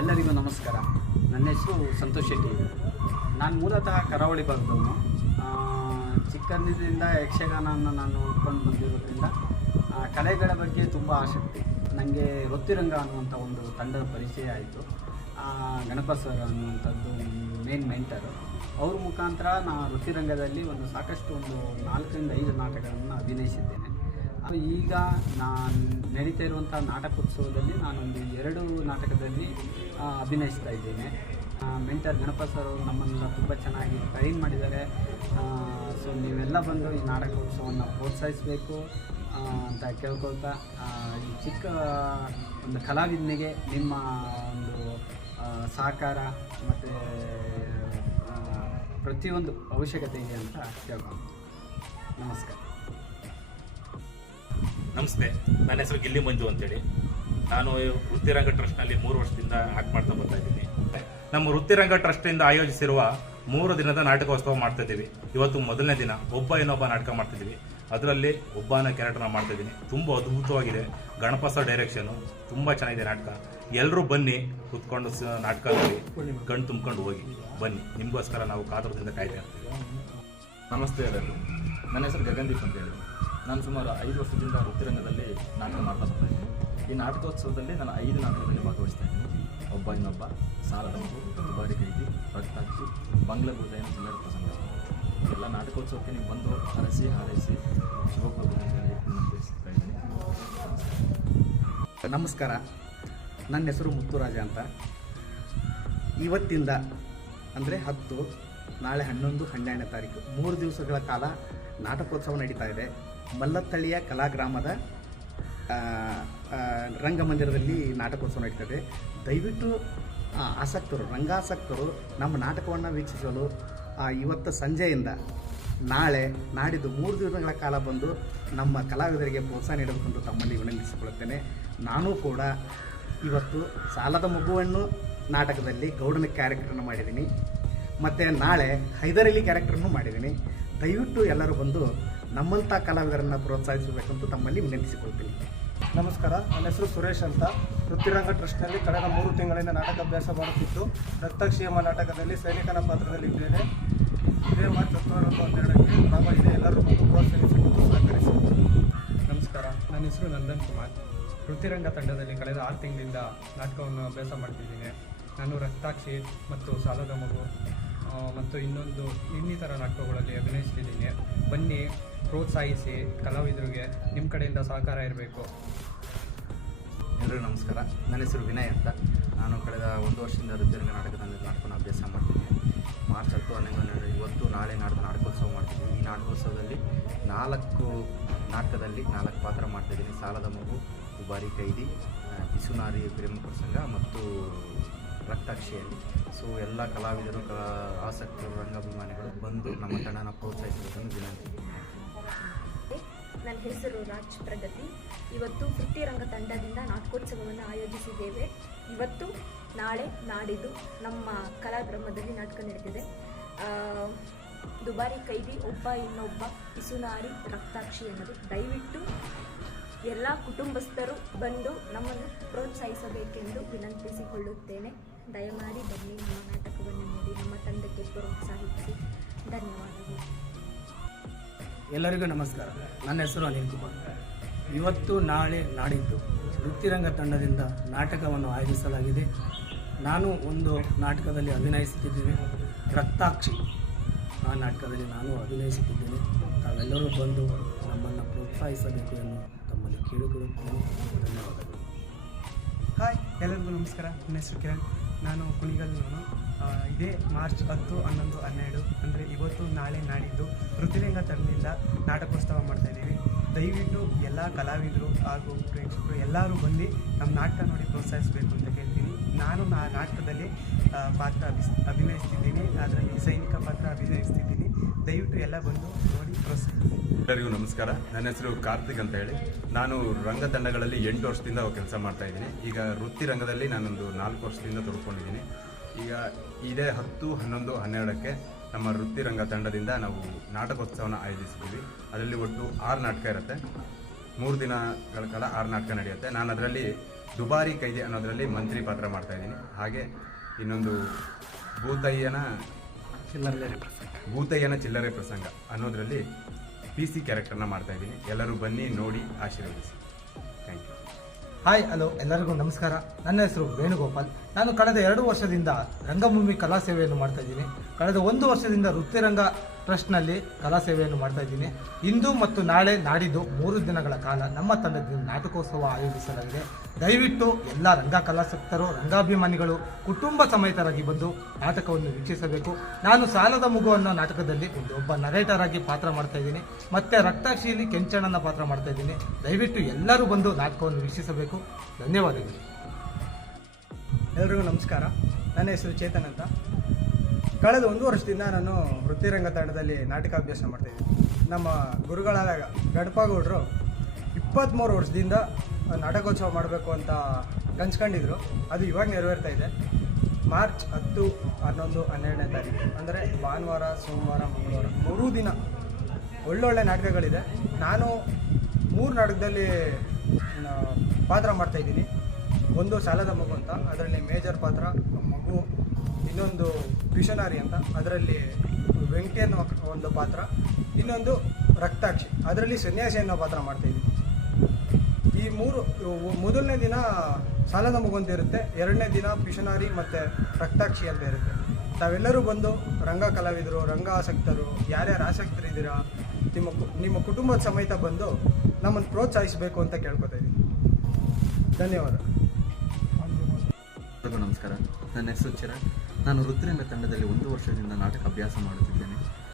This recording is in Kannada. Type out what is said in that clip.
ಎಲ್ಲರಿಗೂ ನಮಸ್ಕಾರ. ನನ್ನ ಹೆಸರು ಸಂತೋಷ್ ಶೆಟ್ಟಿ. ನಾನು ಮೂಲತಃ ಕರಾವಳಿ ಭಾಗದವನು. ಚಿಕ್ಕಂದಿನಿಂದ ಯಕ್ಷಗಾನವನ್ನು ನಾನು ಉಟ್ಕೊಂಡು ಬಂದಿರೋದ್ರಿಂದ ಕಲೆಗಳ ಬಗ್ಗೆ ತುಂಬ ಆಸಕ್ತಿ. ನನಗೆ ವೃತ್ತಿರಂಗ ಅನ್ನುವಂಥ ಒಂದು ತಂಡದ ಪರಿಚಯ ಆಯಿತು. ಗಣಪ ಸರ್ ಅನ್ನುವಂಥದ್ದು ಮೇನ್ ಮೆಂಟರು ಅವ್ರ ಮುಖಾಂತರ ನಾನು ವೃತ್ತಿರಂಗದಲ್ಲಿ ಒಂದು ಸಾಕಷ್ಟು ಒಂದು ನಾಲ್ಕರಿಂದ ಐದು ನಾಟಕಗಳನ್ನು ಅಭಿನಯಿಸಿದ್ದೇನೆ. ಅದು ಈಗ ನಾನು ನಡೀತಾ ಇರುವಂಥ ನಾಟಕೋತ್ಸವದಲ್ಲಿ ನಾನೊಂದು ಎರಡು ನಾಟಕದಲ್ಲಿ ಅಭಿನಯಿಸ್ತಾ ಇದ್ದೇನೆ. ಮೆಂಟರ್ ಗಣಪ ಸರ್ ಅವರು ನಮ್ಮನ್ನೆಲ್ಲ ತುಂಬ ಚೆನ್ನಾಗಿ ಟ್ರೈನ್ ಮಾಡಿದ್ದಾರೆ. ಸೊ ನೀವೆಲ್ಲ ಬಂದು ಈ ನಾಟಕೋತ್ಸವವನ್ನು ಪ್ರೋತ್ಸಾಹಿಸಬೇಕು ಅಂತ ಕೇಳ್ಕೊಳ್ತಾ ಈ ಚಿಕ್ಕ ಒಂದು ಕಲಾವಿದನಿಗೆ ನಿಮ್ಮ ಒಂದು ಸಹಕಾರ ಮತ್ತು ಪ್ರತಿಯೊಂದು ಅವಶ್ಯಕತೆ ಇದೆ ಅಂತ ಕೇಳ್ಕೊಂಡು. ನಮಸ್ಕಾರ. ನಮಸ್ತೆ. ನನ್ನ ಹೆಸರು ಗಿಲ್ಲಿ ಮಂಜು ಅಂತೇಳಿ. ನಾನು ವೃತ್ತಿರಂಗ ಟ್ರಸ್ಟ್ನಲ್ಲಿ ಮೂರು ವರ್ಷದಿಂದ ಆಕ್ಟ್ ಮಾಡ್ತಾ ಬರ್ತಾ ಇದ್ದೀನಿ. ನಮ್ಮ ವೃತ್ತಿರಂಗ ಟ್ರಸ್ಟಿಂದ ಆಯೋಜಿಸಿರುವ ಮೂರು ದಿನದ ನಾಟಕೋತ್ಸವ ಮಾಡ್ತಾ ಇದ್ದೀವಿ. ಇವತ್ತು ಮೊದಲನೇ ದಿನ ಒಬ್ಬ ಇನ್ನೊಬ್ಬ ನಾಟಕ ಮಾಡ್ತಾ ಇದ್ದೀವಿ. ಅದರಲ್ಲಿ ಒಬ್ಬನ ಕ್ಯಾರೆಕ್ಟರ್ನ ಮಾಡ್ತಾ ಇದ್ದೀನಿ. ತುಂಬ ಅದ್ಭುತವಾಗಿದೆ. ಗಣಪಸ ಡೈರೆಕ್ಷನು ತುಂಬ ಚೆನ್ನಾಗಿದೆ ನಾಟಕ. ಎಲ್ಲರೂ ಬನ್ನಿ, ಕುತ್ಕೊಂಡು ನಾಟಕ ಕಣ್ಣು ತುಂಬ್ಕೊಂಡು ಹೋಗಿ. ಬನ್ನಿ. ನಿಮಗೋಸ್ಕರ ನಾವು ಕಾತರದಿಂದ ಇರ್ತೀವಿ. ನಮಸ್ತೆ ನನ್ನ ಹೆಸರು ಗಗನ್ದೀಪ್ ಅಂತೇಳಿ. ನಾನು ಸುಮಾರು ಐದು ವರ್ಷದಿಂದ ವೃತ್ತಿರಂಗದಲ್ಲಿ ನಾಟಕ ಮಾಡ್ತಾ ಬರ್ತಾ ಇದ್ದೀನಿ. ಈ ನಾಟಕೋತ್ಸವದಲ್ಲಿ ನಾನು ಐದು ನಾಟಕದಲ್ಲಿ ಭಾಗವಹಿಸ್ತಾ ಇದ್ದೀನಿ. ಒಬ್ಬ ಇನ್ನೊಬ್ಬ ಸಾಲದ ಮಗು ದುಬಾರಿ ಕೈದಿ ರಕ್ತಾಕ್ಷಿ ಬಂಗ್ಲ ಹೃದಯ ಚಿಲ್ಲರ ಪ್ರಸಂಗ ಎಲ್ಲ ನಾಟಕೋತ್ಸವಕ್ಕೆ ನೀವು ಬಂದು ಹರಸಿ ಹಾರೈಸಿ, ಶುಭ ನಮಸ್ಕಾರ. ನನ್ನ ಹೆಸರು ಮುತ್ತುರಾಜ ಅಂತ. ಇವತ್ತಿಂದ ಅಂದರೆ ಹತ್ತು, ನಾಳೆ ಹನ್ನೊಂದು, ಹನ್ನೆರಡನೇ ತಾರೀಕು. ಮೂರು ದಿವಸಗಳ ಕಾಲ ನಾಟಕೋತ್ಸವ ನಡೀತಾ ಇದೆ. ಮಲ್ಲತ್ತಳ್ಳಿಯ ಕಲಾಗ್ರಾಮದ ರಂಗಮಂದಿರದಲ್ಲಿ ನಾಟಕೋತ್ಸವ ನಡೀತದೆ. ದಯವಿಟ್ಟು ಆಸಕ್ತರು, ರಂಗಾಸಕ್ತರು ನಮ್ಮ ನಾಟಕವನ್ನು ವೀಕ್ಷಿಸಲು ಇವತ್ತು ಸಂಜೆಯಿಂದ ನಾಳೆ, ನಾಡಿದ್ದು ಮೂರು ದಿನಗಳ ಕಾಲ ಬಂದು ನಮ್ಮ ಕಲಾವಿದರಿಗೆ ಪ್ರೋತ್ಸಾಹ ನೀಡಬೇಕೆಂದು ತಮ್ಮಲ್ಲಿ ವಿನಂತಿಸಿಕೊಳ್ಳುತ್ತೇನೆ. ನಾನು ಕೂಡ ಇವತ್ತು ಸಾಲದ ಮಗುವನ್ನು ನಾಟಕದಲ್ಲಿ ಗೌಡನ ಕ್ಯಾರೆಕ್ಟರನ್ನು ಮಾಡಿದ್ದೀನಿ. ಮತ್ತು ನಾಳೆ ಹೈದರಲಿ ಕ್ಯಾರೆಕ್ಟರನ್ನು ಮಾಡಿದ್ದೀನಿ. ದಯವಿಟ್ಟು ಎಲ್ಲರೂ ಬಂದು ನಮ್ಮಂಥ ಕಲಾವಿದರನ್ನು ಪ್ರೋತ್ಸಾಹಿಸಬೇಕಂತ ತಮ್ಮಲ್ಲಿ ವಿನಂತಿಸಿಕೊಳ್ತೀನಿ. ನಮಸ್ಕಾರ ನನ್ನ ಹೆಸರು ಸುರೇಶ್ ಅಂತ. ವೃತ್ತಿರಂಗ ಟ್ರಸ್ಟ್ನಲ್ಲಿ ಕಳೆದ ಮೂರು ತಿಂಗಳಿಂದ ನಾಟಕ ಅಭ್ಯಾಸ ಮಾಡುತ್ತಿದ್ದು ರಕ್ತಕ್ಷೇಮ ನಾಟಕದಲ್ಲಿ ಸೈನಿಕನ ಪಾತ್ರದಲ್ಲಿದ್ದೇನೆ ಇದೇ ಮಾರ್ಚ್ ಹತ್ತೊಂಬತ್ತು ಹನ್ನೆರಡಕ್ಕೆ ಇದೆ. ಎಲ್ಲರೂ ಬಂದು ಪ್ರೋತ್ಸಾಹಿಸಿ ಮತ್ತು ಸಹಕರಿಸಿ. ನಮಸ್ಕಾರ ನನ್ನ ಹೆಸರು ನಂದನ್ ಕುಮಾರ್. ವೃತ್ತಿರಂಗ ತಂಡದಲ್ಲಿ ಕಳೆದ ಆರು ತಿಂಗಳಿಂದ ನಾಟಕವನ್ನು ಅಭ್ಯಾಸ ಮಾಡ್ತಿದ್ದೀನಿ. ನಾನು ರಕ್ತಾಕ್ಷಿ ಮತ್ತು ಸಾಲದ ಮಗು. ಮತ್ತು ಇನ್ನೊಂದು ಇನ್ನಿತರ ನಾಟಕಗಳಲ್ಲಿ ಅಭಿನಯಿಸ್ತಿದ್ದೀನಿ. ಬನ್ನಿ, ಪ್ರೋತ್ಸಾಹಿಸಿ, ಕಲಾವಿದರಿಗೆ ನಿಮ್ಮ ಕಡೆಯಿಂದ ಸಹಕಾರ ಇರಬೇಕು. ಎಲ್ಲರಿಗೂ ನಮಸ್ಕಾರ. ನನ್ನ ಹೆಸರು ವಿನಯ್ ಅಂತ. ನಾನು ಕಳೆದ ಒಂದು ವರ್ಷದಿಂದ ವೃತ್ತಿರಂಗ ನಾಟಕದಲ್ಲಿ ನಾಟಕನ ಅಭ್ಯಾಸ ಮಾಡ್ತಿದ್ದೀನಿ. ಮಾರ್ಚ್ ಹತ್ತು ಹನ್ನೊಂದು ಇವತ್ತು ನಾಳೆ ನಾಟಕ ನಾಟಕೋತ್ಸವ ಮಾಡ್ತೀನಿ ಈ ನಾಟಕೋತ್ಸವದಲ್ಲಿ ನಾಲ್ಕು ನಾಟಕದಲ್ಲಿ ನಾಲ್ಕು ಪಾತ್ರ ಮಾಡ್ತಿದ್ದೀನಿ. ಸಾಲದ ಮಗು ದುಬಾರಿ ಕೈದಿ ಪಿಸುನಾರಿ ಪ್ರೇಮ ಪ್ರಸಂಗ ಮತ್ತು ರಕ್ತಾಕ್ಷಿಯಲ್ಲಿ. ಸೊ ಎಲ್ಲ ಕಲಾವಿದರು ಆಸಕ್ತಿ ಆಸಕ್ತರು ರಂಗಾಭಿಮಾನಿಗಳು ಬಂದು ನಮ್ಮ ತಂಡನ ಪ್ರೋತ್ಸಾಹಿಸಬೇಕೆಂದು ವಿನಂತಿ. ನನ್ನ ಹೆಸರು ರಾಜ್ ಪ್ರಗತಿ ಇವತ್ತು ವೃತ್ತಿರಂಗ ತಂಡದಿಂದ ನಾಟಕೋತ್ಸವವನ್ನು ಆಯೋಜಿಸಿದ್ದೇವೆ. ಇವತ್ತು, ನಾಳೆ ನಾಡಿದ್ದು ನಮ್ಮ ಕಲಾಗ್ರಾಮದಲ್ಲಿ ನಾಟಕ ನಡೆದಿದೆ ದುಬಾರಿ ಕೈದಿ, ಒಬ್ಬ ಇನ್ನೊಬ್ಬ ಪಿಸುನಾರಿ ರಕ್ತಾಕ್ಷಿ ಅನ್ನೋದು ದಯವಿಟ್ಟು ಎಲ್ಲ ಕುಟುಂಬಸ್ಥರು ಬಂದು ನಮ್ಮನ್ನು ಪ್ರೋತ್ಸಾಹಿಸಬೇಕೆಂದು ವಿನಂತಿಸಿಕೊಳ್ಳುತ್ತೇನೆ. ದಯಮಾಡಿ ಬನ್ನಿ ನಮ್ಮ ನಾಟಕವನ್ನು ನೋಡಿ ನಮ್ಮ ತಂಡಕ್ಕೆ ಪ್ರೋತ್ಸಾಹಿಸಿ ಧನ್ಯವಾದಗಳು. ಎಲ್ಲರಿಗೂ ನಮಸ್ಕಾರ. ನನ್ನ ಹೆಸರು ಅನಿಲ್ ಕುಮಾರ್. ಇವತ್ತು ನಾಳೆ ನಾಡಿದ್ದು ವೃತ್ತಿರಂಗ ತಂಡದಿಂದ ನಾಟಕವನ್ನು ಆಯೋಜಿಸಲಾಗಿದೆ. ನಾನು ಒಂದು ನಾಟಕದಲ್ಲಿ ಅಭಿನಯಿಸುತ್ತಿದ್ದೇನೆ. ರಕ್ತಾಕ್ಷಿ. ಆ ನಾಟಕದಲ್ಲಿ ನಾನು ಅಭಿನಯಿಸುತ್ತಿದ್ದೇನೆ. ತಾವೆಲ್ಲರೂ ಬಂದು ನಮ್ಮನ್ನು ಪ್ರೋತ್ಸಾಹಿಸಬೇಕು ಎಂದು ತಮ್ಮಲ್ಲಿ ಕೇಳಿಕೊಳ್ಳುತ್ತೇನೆ. ಧನ್ಯವಾದಗಳು. ಹಾಯ್ ಎಲ್ಲರಿಗೂ ನಮಸ್ಕಾರ. ನನ್ನ ಹೆಸರು ಕಿರಣ್. ನಾನು ಕುಣಿಗಲ್ನವನು ಇದೇ ಮಾರ್ಚ್ ಹತ್ತು, ಹನ್ನೊಂದು, ಹನ್ನೆರಡು, ಅಂದರೆ ಇವತ್ತು, ನಾಳೆ, ನಾಡಿದ್ದು ಋತುಲಿಂಗ ತಂಡದಿಂದ ನಾಟಕೋತ್ಸವ ಮಾಡ್ತಾಯಿದ್ದೀವಿ ದಯವಿಟ್ಟು ಎಲ್ಲ ಕಲಾವಿದರು ಹಾಗೂ ಪ್ರೇಕ್ಷಕರು ಎಲ್ಲರೂ ಬಂದು ನಮ್ಮ ನಾಟಕ ನೋಡಿ ಪ್ರೋತ್ಸಾಹಿಸಬೇಕು ಅಂತ ಕೇಳ್ತೀನಿ ನಾನು ನಾ ನಾಟಕದಲ್ಲಿ ಪಾತ್ರ ಅಭಿಸ್ ಅಭಿನಯಿಸ್ತಿದ್ದೀನಿ. ಅದರಲ್ಲಿ ಸೈನಿಕ ಪಾತ್ರ ಅಭಿನಯಿಸ್ತಿದ್ದೀನಿ. ದಯವಿಟ್ಟು ಎಲ್ಲ ಬಂದು ನೋಡಿ ಪ್ರೋತ್ಸಾಹಿಸಿ ಎಲ್ಲರಿಗೂ ನಮಸ್ಕಾರ. ನನ್ನ ಹೆಸರು ಕಾರ್ತಿಕ್ ಅಂತ ಹೇಳಿ. ನಾನು ರಂಗ ತಂಡಗಳಲ್ಲಿ ಎಂಟು ವರ್ಷದಿಂದ ಕೆಲಸ ಮಾಡ್ತಾ ಇದ್ದೀನಿ. ಈಗ ವೃತ್ತಿ ರಂಗದಲ್ಲಿ ನಾನೊಂದು ನಾಲ್ಕು ವರ್ಷದಿಂದ ತೊಡ್ಕೊಂಡಿದ್ದೀನಿ. ಈಗ ಇದೇ ಹತ್ತು ಹನ್ನೊಂದು ಹನ್ನೆರಡಕ್ಕೆ ನಮ್ಮ ವೃತ್ತಿರಂಗ ತಂಡದಿಂದ ನಾವು ನಾಟಕೋತ್ಸವನ ಆಯೋಜಿಸಿದ್ದೀವಿ. ಅದರಲ್ಲಿ ಒಟ್ಟು ಆರು ನಾಟಕ ಇರುತ್ತೆ. ಮೂರು ದಿನಗಳ ಕಾಲ ಆರು ನಾಟಕ ನಡೆಯುತ್ತೆ. ನಾನು ಅದರಲ್ಲಿ ದುಬಾರಿ ಕೈದಿ ಅನ್ನೋದರಲ್ಲಿ ಮಂತ್ರಿ ಪಾತ್ರ ಮಾಡ್ತಾ ಇದ್ದೀನಿ. ಹಾಗೆ ಇನ್ನೊಂದು ಭೂತಯ್ಯನ ಭೂತಯ್ಯನ ಚಿಲ್ಲರೆ ಪ್ರಸಂಗ. ಅನ್ನೋದರಲ್ಲಿ ಪಿ ಸಿ ಕ್ಯಾರೆಕ್ಟರ್ನ ಮಾಡ್ತಾ ಇದ್ದೀನಿ. ಎಲ್ಲರೂ ಬನ್ನಿ, ನೋಡಿ, ಆಶೀರ್ವದಿಸಿ. ಥ್ಯಾಂಕ್ ಯು ಹಾಯ್ ಹಲೋ ಎಲ್ಲರಿಗೂ ನಮಸ್ಕಾರ. ನನ್ನ ಹೆಸರು ವೇಣುಗೋಪಾಲ್. ನಾನು ಕಳೆದ ಎರಡು ವರ್ಷದಿಂದ ರಂಗಭೂಮಿ ಕಲಾ ಸೇವೆಯನ್ನು ಮಾಡ್ತಾ ಇದ್ದೀನಿ. ಕಳೆದ ಒಂದು ವರ್ಷದಿಂದ ವೃತ್ತಿರಂಗ ಟ್ರಸ್ಟ್ನಲ್ಲಿ ಕಲಾ ಸೇವೆಯನ್ನು ಮಾಡ್ತಾ ಇದ್ದೀನಿ. ಇಂದು ಮತ್ತು ನಾಳೆ ನಾಡಿದ್ದು ಮೂರು ದಿನಗಳ ಕಾಲ ನಮ್ಮ ತಂಡದಿಂದ ನಾಟಕೋತ್ಸವ ಆಯೋಜಿಸಲಾಗಿದೆ. ದಯವಿಟ್ಟು ಎಲ್ಲ ರಂಗ ಕಲಾಸಕ್ತರು, ರಂಗಾಭಿಮಾನಿಗಳು, ಕುಟುಂಬ ಸಮೇತರಾಗಿ ಬಂದು ನಾಟಕವನ್ನು ವೀಕ್ಷಿಸಬೇಕು. ನಾನು ಸಾಲದ ಮಗು ನಾಟಕದಲ್ಲಿ ಒಂದು ಒಬ್ಬ ನರೇಟರ್ ಆಗಿ ಪಾತ್ರ ಮಾಡ್ತಾ ಇದ್ದೀನಿ. ಮತ್ತೆ ರಕ್ತಾಕ್ಷಿಯಲ್ಲಿ ಕೆಂಚಣ್ಣನ ಪಾತ್ರ ಮಾಡ್ತಾ ಇದ್ದೀನಿ. ದಯವಿಟ್ಟು ಎಲ್ಲರೂ ಬಂದು ನಾಟಕವನ್ನು ವೀಕ್ಷಿಸಬೇಕು. ಧನ್ಯವಾದಗಳು. ಎಲ್ರಿಗೂ ನಮಸ್ಕಾರ. ನನ್ನ ಹೆಸರು ಚೇತನ್ ಅಂತ. ಕಳೆದ ಒಂದು ವರ್ಷದಿಂದ ನಾನು ವೃತ್ತಿರಂಗ ತಂಡದಲ್ಲಿ ನಾಟಕಾಭ್ಯಾಸ ಮಾಡ್ತಾಯಿದ್ದೀನಿ ನಮ್ಮ ಗುರುಗಳಾದ ಗಡಪಗೌಡರು ಇಪ್ಪತ್ತ್ಮೂರು ವರ್ಷದಿಂದ ನಾಟಕೋತ್ಸವ ಮಾಡಬೇಕು ಅಂತ ಕನ್ಸ್ಕೊಂಡಿದ್ರು ಅದು ಇವಾಗ ನೆರವೇರ್ತಾ ಇದೆ. ಮಾರ್ಚ್ ಹತ್ತು, ಹನ್ನೊಂದು, ಹನ್ನೆರಡನೇ ತಾರೀಕು. ಅಂದರೆ ಭಾನುವಾರ, ಸೋಮವಾರ, ಮಂಗಳವಾರ, ಮೂರೂ ದಿನ ಒಳ್ಳೊಳ್ಳೆ ನಾಟಕಗಳಿದೆ. ನಾನು ಮೂರು ನಾಟಕದಲ್ಲಿ ಪಾತ್ರ ಮಾಡ್ತಾಯಿದ್ದೀನಿ ಒಂದು ಸಾಲದ ಮಗು ಅಂತ, ಅದರಲ್ಲಿ ಮೇಜರ್ ಪಾತ್ರ ಮಗು, ಇನ್ನೊಂದು ಮಿಷನರಿ ಅಂತ, ಅದರಲ್ಲಿ ವೆಂಕಟಿ ಒಂದು ಪಾತ್ರ, ಇನ್ನೊಂದು ರಕ್ತಾಕ್ಷಿ, ಅದರಲ್ಲಿ ಸನ್ಯಾಸಿ ಅನ್ನೋ ಪಾತ್ರ ಮಾಡ್ತಾಯಿದ್ದೀನಿ ಈ ಮೂರು, ಮೊದಲನೇ ದಿನ ಸಾಲದ ಮಗು ಅಂತ ಇರುತ್ತೆ, ಎರಡನೇ ದಿನ ಮಿಷನರಿ ಮತ್ತು ರಕ್ತಾಕ್ಷಿ ಅಂತ ಇರುತ್ತೆ. ತಾವೆಲ್ಲರೂ ಬಂದು ರಂಗ ಕಲಾವಿದರು, ರಂಗ ಆಸಕ್ತರು, ಯಾರ್ಯಾರು ಆಸಕ್ತರಿದ್ದೀರಾ ನಿಮ್ಮ ನಿಮ್ಮ ಕುಟುಂಬದ ಸಮೇತ ಬಂದು ನಮ್ಮನ್ನು ಪ್ರೋತ್ಸಾಹಿಸಬೇಕು ಅಂತ ಕೇಳ್ಕೊತಾ ಇದ್ದೀನಿ. ಧನ್ಯವಾದ. ನಮಸ್ಕಾರ. ನನ್ನ ಹೆಸರು ಚಿರಾಗ್. ನಾನು ವೃತ್ತಿರಂಗ ತಂಡದಲ್ಲಿ ಒಂದು ವರ್ಷದಿಂದ ನಾಟಕ ಅಭ್ಯಾಸ ಮಾಡುತ್ತಿದ್ದೇನೆ.